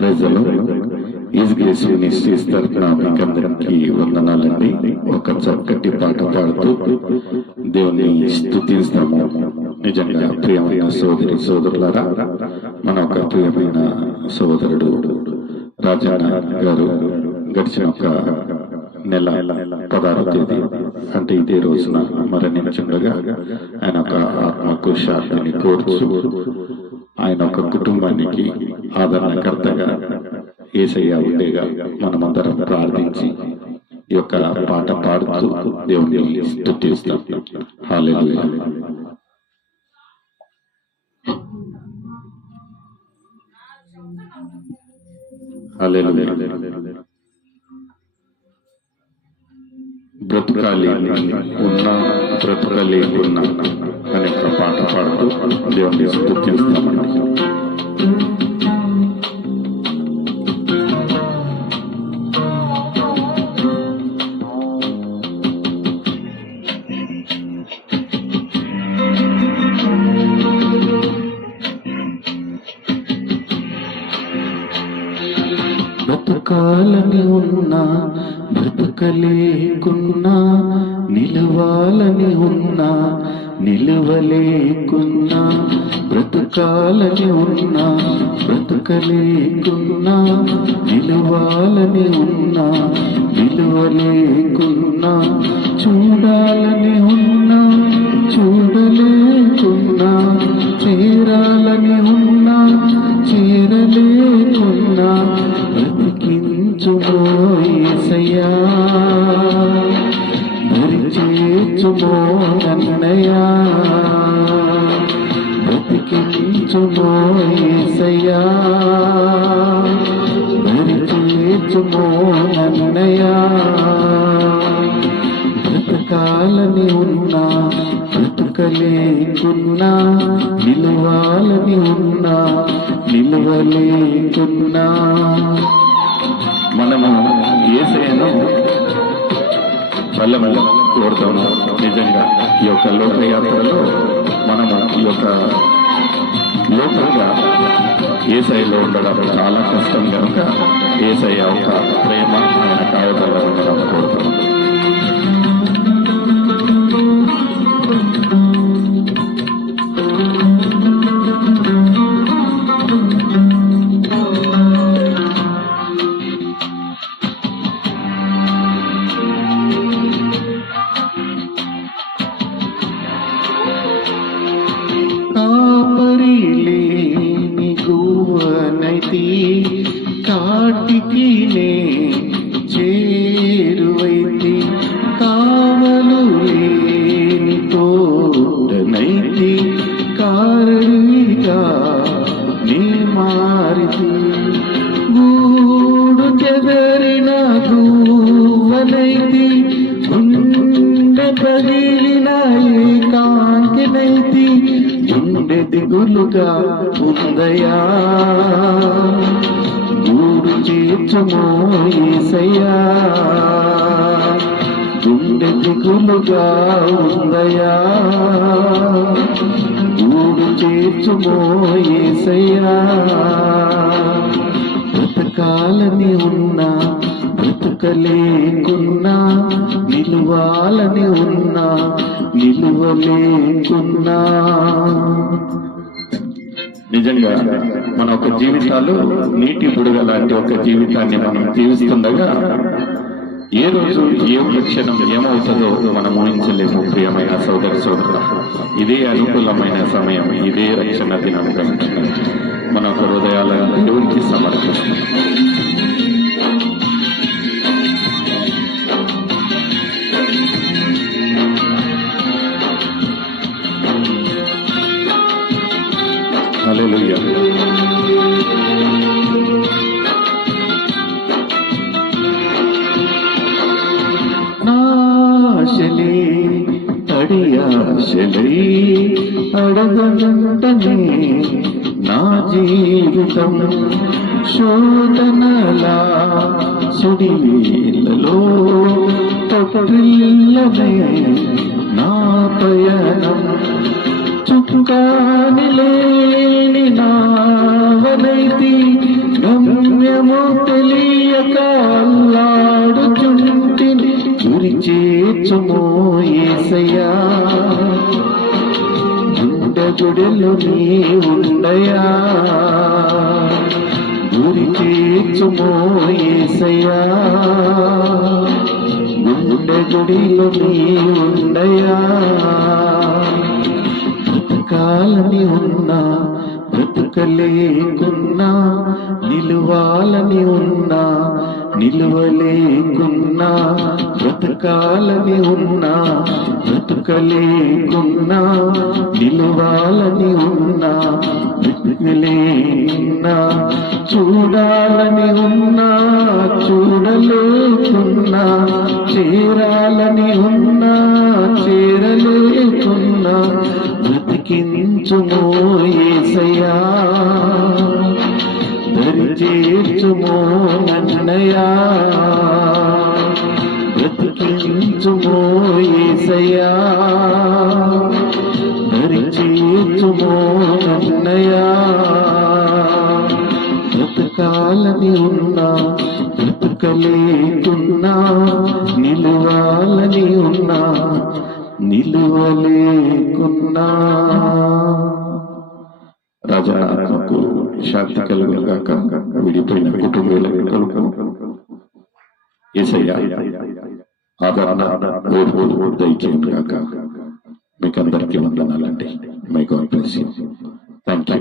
ప్రజలు is ministries తరఫున మీకందరికీ వందనాలండి. ఒక చక్కటి పాట పాడుతూ దేవుని స్తుతిస్తాము. నిజంగా ప్రియమైన సోదరి సోదరులారా, మన ఒక ప్రియమైన సోదరుడు రాజన్న గారు గడిచిన ఒక నెల 16వ తేదీ అంటే ఇదే రోజున మరణించుండగా ఆయన ఒక ఆత్మకు శాంతిని కోరుచు ఆయన ఒక కుటుంబానికి ఆదరణకర్తగా యేసయ్య ఉండేగా మనమందరం ప్రార్థించి ఈ యొక్క పాట పాడుతూ దేవుని స్తుతిస్తాం. హల్లెలూయా. హల్లెలూయా. బ్రతుకాలి ఉన్నా బ్రతుకలేకున్నా అనే ఒక పాట పాడుతూ దేవుని స్తుతిస్తామండి. బ్రతుకాలని ఉన్నా బ్రతుకలేకున్నా, నిలవాలని ఉన్నా నిలవలేకున్నా, బ్రతుకాలని ఉన్నా బ్రతుకలేకున్నా, నిలవాలని ఉన్నా నిలవలేకున్నా, చూడాలని ఉన్నా చూడలేకున్నా, చేరాలని ఉన్నా చేరలేకున్నా, బ్రతికించుమో యేసయ్యా, దరిచేర్చుమో నన్నయ్యా, బ్రతికించుమో యేసయ్యా, దరిచేర్చుమో నన్నయ్యా, బ్రతకాలని ఉన్నా బ్రతుకలేకున్నా, నిలవాలని ఉన్నా నిలవలేకున్నా. మనము యేసయ్యను మెల్లమెల్ల కోరుతాము. నిజంగా ఈ యొక్క లోకయాత్రలో మనము ఈ యొక్క లోకంగా యేసయ్యలో ఉండడం చాలా కష్టం కనుక యేసయ్య ఒక ప్రేమ ఆయన కావడాలను మనం కోరుతాము. కాటికి నే చేరువైతి, కావలు లేని తోడనైతి, కారణిగా నే మారితి, గూడు చెదరిన గువ్వనైతి, గుండె పగిలిన ఏకాంకినైతి, గుండె దిగులుగా ఉందయా, గూడు చేర్చుమో యేసయ్యా, గుండె దిగులుగా ఉందయా, గూడు చేర్చుమో యేసయ్యా, బ్రతకాలని ఉన్నా బ్రతుకలేకున్నా, నిలువాలని ఉన్నా నిలువలేకున్నా. నిజంగా మన ఒక జీవితాలు నీటి బుడగ లాంటి ఒక జీవితాన్ని మనం జీవిస్తుండగా ఏ రోజు ఏ క్షణం ఏమవుతుందో మనం ఊహించలేము. ప్రియమైన సోదర సోదరుల, ఇదే అనుకూలమైన సమయం, ఇదే రక్షణ దినం కనుక మన ఒక హృదయాలను దేవునికి సమర్పిస్తాం. హల్లెలూయా. నాశలే అడియాశలై అడగనంటనే నా జీవితం, శోధనలా సుడివేలలో తొట్టిల్లనే నా పయనం, చుక్కాని లేని నావనైతి, ఏమో తెలియక అల్లాడుచుంటిని గురి చేర్చుమో యేసయ్యా గుండెలో నీ ఉండయా గురి చేర్చుమో యేసయ్యా గుడిలో నీ ఉండయా బ్రతకాలని ఉన్నా బ్రతకలేకున్నా నిలువాలని ఉన్నా నిలువలేకున్నా బ్రతకాలని ఉన్నా బ్రతకలేకున్నా నిలువాలని ఉన్నా బ్రతకలేకున్నా చూడాలని ఉన్నా చూడలేకున్నా చేరాలని ఉన్నా చేరలేకున్నా బ్రతికించుమో యేసయ్యా దరి చేర్చుమో నన్నయ్యా బ్రతికించుమో యేసయ్యా దరి చేర్చుమో నన్నయ్యా బ్రతకాలని ఉన్నా బ్రతకలేకున్నా నిలువాలని ఉన్నా నిలువలేకున్నా రాజాకు శాంతి కలుగుగాక విడిపోయిన కుటుంబీలకు కలుగు యేసయ్యా ఆదరణ ఓర్పు దయచేయుగాక. మీకు అందరికీ వందనాలండి. My God bless you. Thank you.